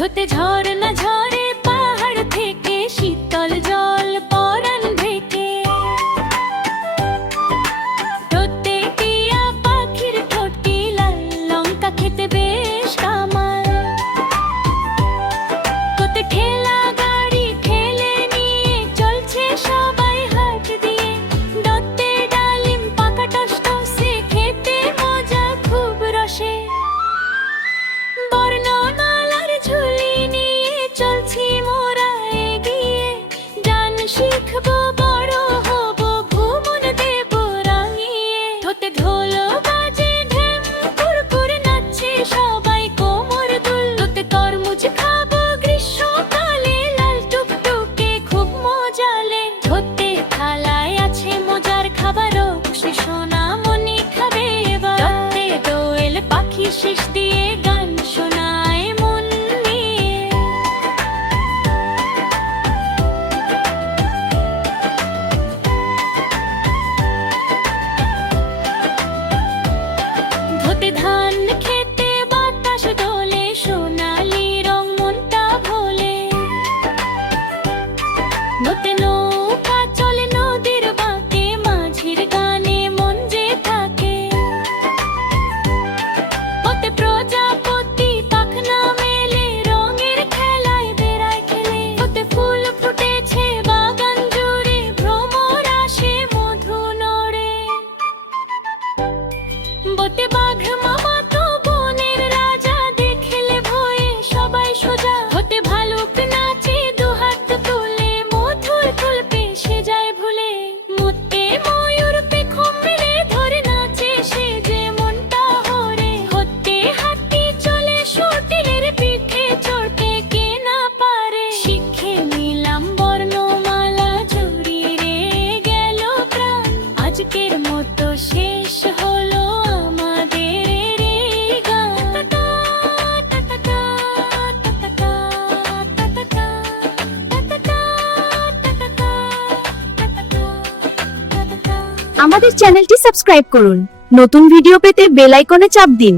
ঝোতে ঝর্ণা ঝরে পাহাড় থেকে শীতল জল পরাণ ঢেকে। ঠোঁটে টিয়া পাখির ঠোঁটটি লাল, লঙ্কা খেতে বেশ কামাল। তোতে ঠেলা গাড়ি ঠেলে নিয়ে চলছে সবাই হাট দিয়ে। দত্তে ডালিম পাকা টসটসে খেতে মজা খুব রসে। বর্ণমালার ঝুলি নিয়ে চলছি মোরা এগিয়ে। গান শিখবো বড় হব ভুমন দেব রাঙিয়ে। ঠোঁটে ঢোল বাজে ঢেম কুরকুর নাচছে সবাই কোমর দুল। তোতে তরমুজ খাবো গ্রীষ্মকালে লাল টুকটুকে খুব মজালে। ঠোঁটে থালায় আছে মজার খাবারও খুশি সোনামণি খাবে এবার। ঠোঁটে দোয়েল পাখি শীষ দিয়ে গান শোনায় মন নিয়ে। ধোতে ধান খেতে বাতাস দোলে, সোনালি রং মনটা ভোলে। ধোতে নৌকা চলে নদীর বাঁকে, মাঝির গানে মন যে থাকে। ওতে প্রজাপতি পাখনা মেলে, রঙের খেলায় বেড়ায় খেলে। ওতে ফুল ফুটেছে বাগান জুড়ে, ভ্রমর আসে মধু নড়ে। বোতে বাঘ মামা তো বনের রাজা, দেখলে ভয়ে সবাই সোজা। হতে ভালুক নাচে দুহাত তুলে, মধুর কুলপে সে যায় ভুলে। মুতে ময়ূর পেখম মেলে ধরে নাচে সে যে মনটা হরে। হতে হাতি চলে সুটিলের পিঠে, চড়তে কে না পারে। শিখে নিলাম বর্ণমালা জুড়িয়ে রে গেল প্রাণ। আজকের মতো শেষ হলো আমাদের এই গান। আমাদের চ্যানেলটি সাবস্ক্রাইব করুন। নতুন ভিডিও পেতে বেল আইকনে চাপ দিন।